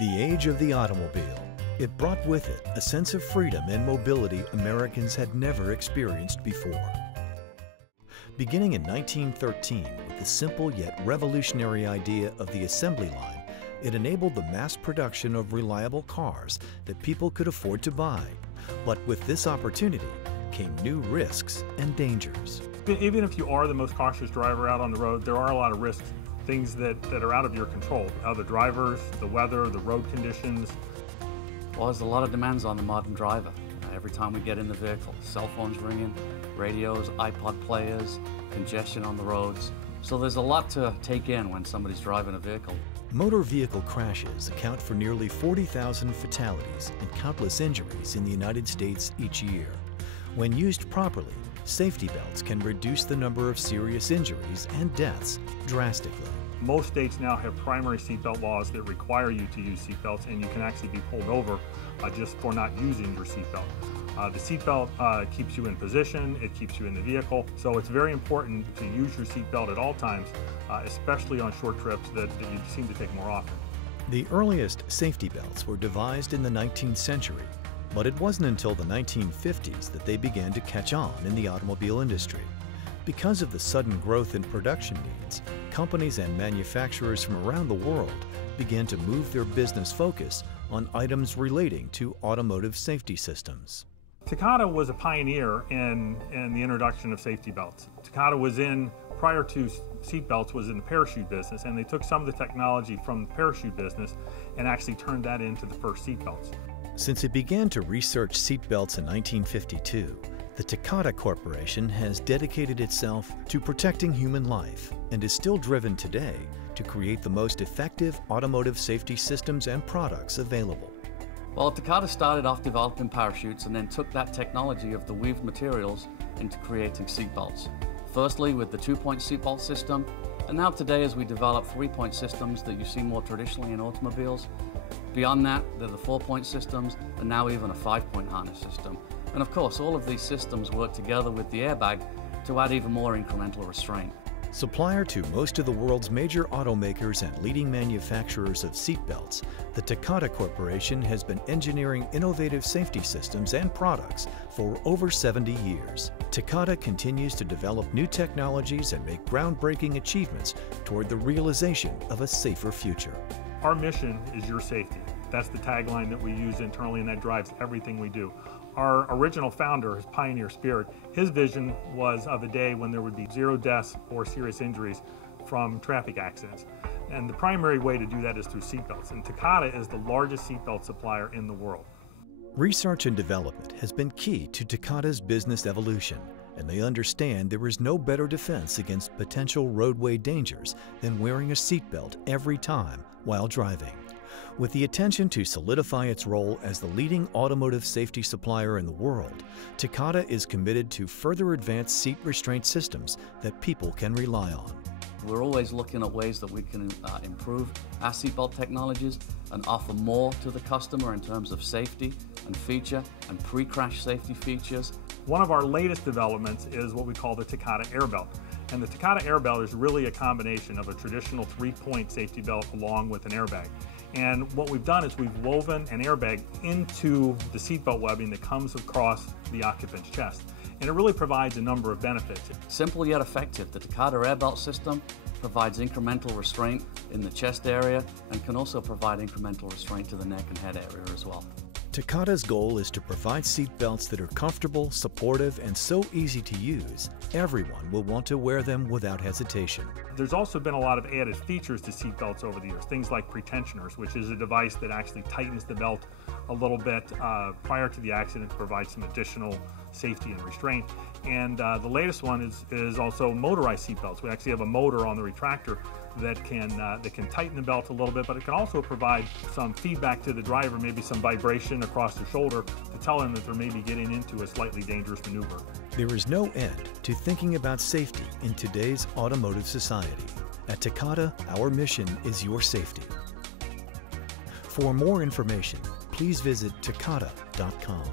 The age of the automobile. It brought with it a sense of freedom and mobility Americans had never experienced before. Beginning in 1913 with the simple yet revolutionary idea of the assembly line, it enabled the mass production of reliable cars that people could afford to buy. But with this opportunity came new risks and dangers. Even if you are the most cautious driver out on the road, there are a lot of risks, things that are out of your control. Other drivers, the weather, the road conditions. Well, there's a lot of demands on the modern driver. Every time we get in the vehicle, cell phones ringing, radios, iPod players, congestion on the roads. So there's a lot to take in when somebody's driving a vehicle. Motor vehicle crashes account for nearly 40,000 fatalities and countless injuries in the United States each year. When used properly, safety belts can reduce the number of serious injuries and deaths drastically. Most states now have primary seatbelt laws that require you to use seatbelts, and you can actually be pulled over just for not using your seatbelt. The seatbelt keeps you in position, it keeps you in the vehicle, so it's very important to use your seatbelt at all times, especially on short trips that you seem to take more often. The earliest safety belts were devised in the 19th century, but it wasn't until the 1950s that they began to catch on in the automobile industry. Because of the sudden growth in production needs, companies and manufacturers from around the world began to move their business focus on items relating to automotive safety systems. Takata was a pioneer in the introduction of safety belts. Takata was prior to seat belts, was in the parachute business, and they took some of the technology from the parachute business and actually turned that into the first seat belts. Since it began to research seat belts in 1952, the Takata Corporation has dedicated itself to protecting human life and is still driven today to create the most effective automotive safety systems and products available. Well, Takata started off developing parachutes and then took that technology of the weaved materials into creating seatbelts. Firstly with the 2-point seatbelt system, and now today as we develop 3-point systems that you see more traditionally in automobiles. Beyond that, there are the 4-point systems, and now even a 5-point harness system. And of course, all of these systems work together with the airbag to add even more incremental restraint. Supplier to most of the world's major automakers and leading manufacturers of seatbelts, the Takata Corporation has been engineering innovative safety systems and products for over 70 years. Takata continues to develop new technologies and make groundbreaking achievements toward the realization of a safer future. Our mission is your safety. That's the tagline that we use internally, and that drives everything we do. Our original founder, his pioneer spirit, his vision was of a day when there would be 0 deaths or serious injuries from traffic accidents. And the primary way to do that is through seatbelts. And Takata is the largest seatbelt supplier in the world. Research and development has been key to Takata's business evolution, and they understand there is no better defense against potential roadway dangers than wearing a seatbelt every time while driving. With the attention to solidify its role as the leading automotive safety supplier in the world, Takata is committed to further advance seat restraint systems that people can rely on. We're always looking at ways that we can improve our seatbelt technologies and offer more to the customer in terms of safety and feature and pre-crash safety features. One of our latest developments is what we call the Takata Airbelt. And the Takata Airbelt is really a combination of a traditional 3-point safety belt along with an airbag. And what we've done is we've woven an airbag into the seatbelt webbing that comes across the occupant's chest. And it really provides a number of benefits. Simple yet effective, the Takata Airbelt system provides incremental restraint in the chest area and can also provide incremental restraint to the neck and head area as well. Takata's goal is to provide seat belts that are comfortable, supportive, and so easy to use, everyone will want to wear them without hesitation. There's also been a lot of added features to seat belts over the years, things like pretensioners, which is a device that actually tightens the belt a little bit prior to the accident to provide some additional safety and restraint. And the latest one is also motorized seat belts. We actually have a motor on the retractor that can tighten the belt a little bit, but it can also provide some feedback to the driver, maybe some vibration across the shoulder to tell them that they're maybe getting into a slightly dangerous maneuver. There is no end to thinking about safety in today's automotive society. At Takata, our mission is your safety. For more information, please visit takata.com.